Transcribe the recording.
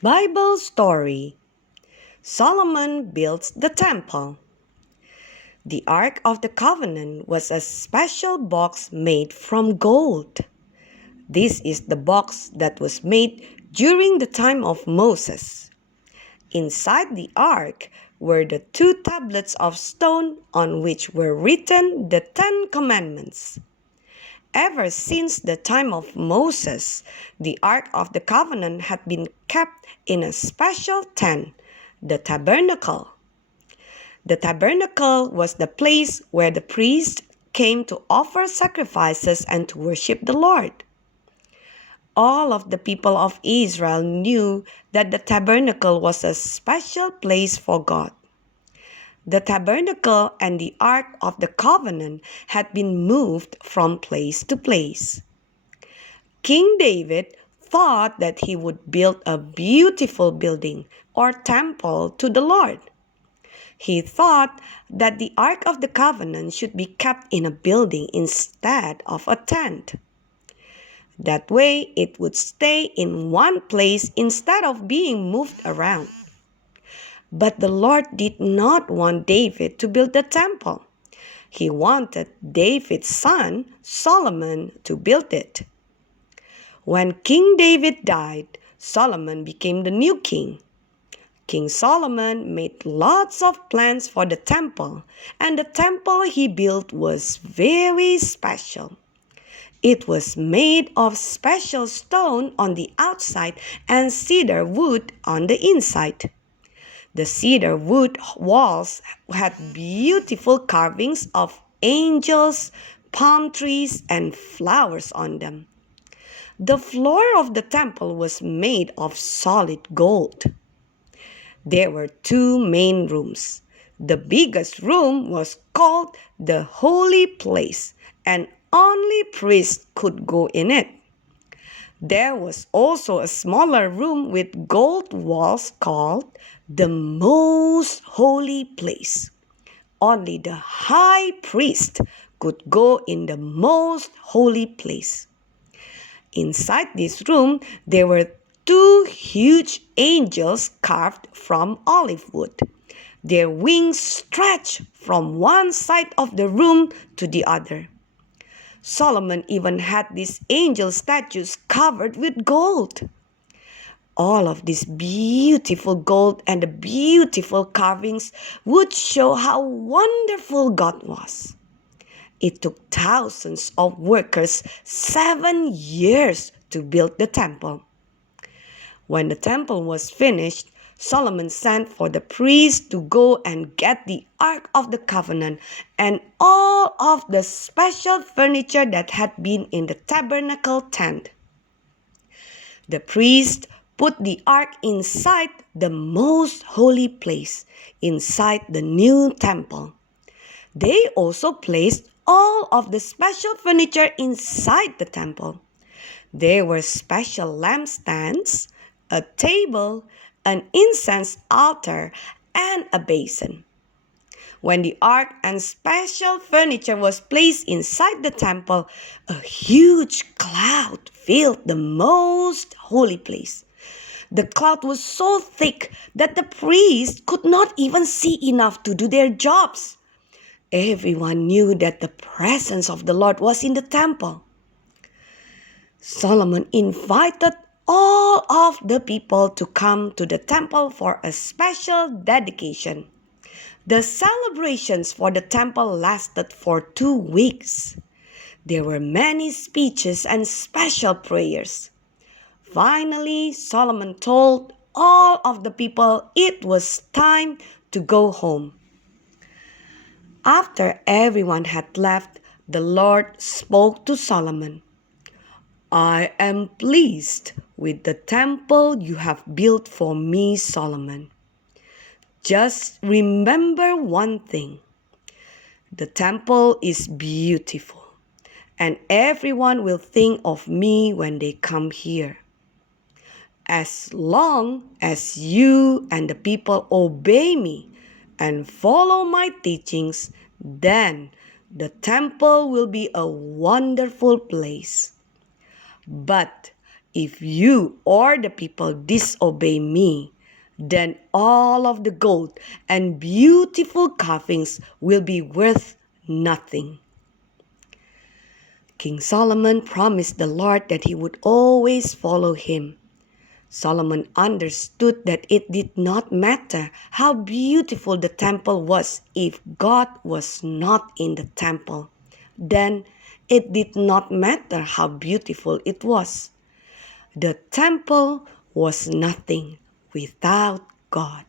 Bible story. Solomon builds the temple. The Ark of the Covenant was a special box made from gold. This is the box that was made during the time of Moses. Inside the ark were the two tablets of stone on which were written the Ten Commandments. Ever since the time of Moses, the Ark of the Covenant had been kept in a special tent, the tabernacle. The tabernacle was the place where the priests came to offer sacrifices and to worship the Lord. All of the people of Israel knew that the tabernacle was a special place for God. The tabernacle and the Ark of the Covenant had been moved from place to place. King David thought that he would build a beautiful building or temple to the Lord. He thought that the Ark of the Covenant should be kept in a building instead of a tent. That way it would stay in one place instead of being moved around. But the Lord did not want David to build the temple. He wanted David's son, Solomon, to build it. When King David died, Solomon became the new king. King Solomon made lots of plans for the temple, and the temple he built was very special. It was made of special stone on the outside and cedar wood on the inside. The cedar wood walls had beautiful carvings of angels, palm trees, and flowers on them. The floor of the temple was made of solid gold. There were two main rooms. The biggest room was called the Holy Place, and only priests could go in it. There was also a smaller room with gold walls called the Most Holy Place. Only the high priest could go in the Most Holy Place. Inside this room, there were two huge angels carved from olive wood. Their wings stretched from one side of the room to the other. Solomon even had these angel statues covered with gold. All of this beautiful gold and the beautiful carvings would show how wonderful God was. It took thousands of workers 7 years to build the temple. When the temple was finished, Solomon sent for the priests to go and get the Ark of the Covenant and all of the special furniture that had been in the tabernacle tent. The priests put the ark inside the most holy place, inside the new temple. They also placed all of the special furniture inside the temple. There were special lampstands, a table, an incense altar, and a basin. When the ark and special furniture was placed inside the temple, a huge cloud filled the most holy place. The cloud was so thick that the priests could not even see enough to do their jobs. Everyone knew that the presence of the Lord was in the temple. Solomon invited all of the people to come to the temple for a special dedication. The celebrations for the temple lasted for 2 weeks. There were many speeches and special prayers. Finally, Solomon told all of the people it was time to go home. After everyone had left, the Lord spoke to Solomon. "I am pleased with the temple you have built for me, Solomon. Just remember one thing. The temple is beautiful, and everyone will think of me when they come here. As long as you and the people obey me and follow my teachings, then the temple will be a wonderful place. But If you or the people disobey me, then all of the gold and beautiful carvings will be worth nothing. King Solomon promised the Lord that he would always follow him. Solomon understood that it did not matter how beautiful the temple was if God was not in the temple. Then it did not matter how beautiful it was. The temple was nothing without God.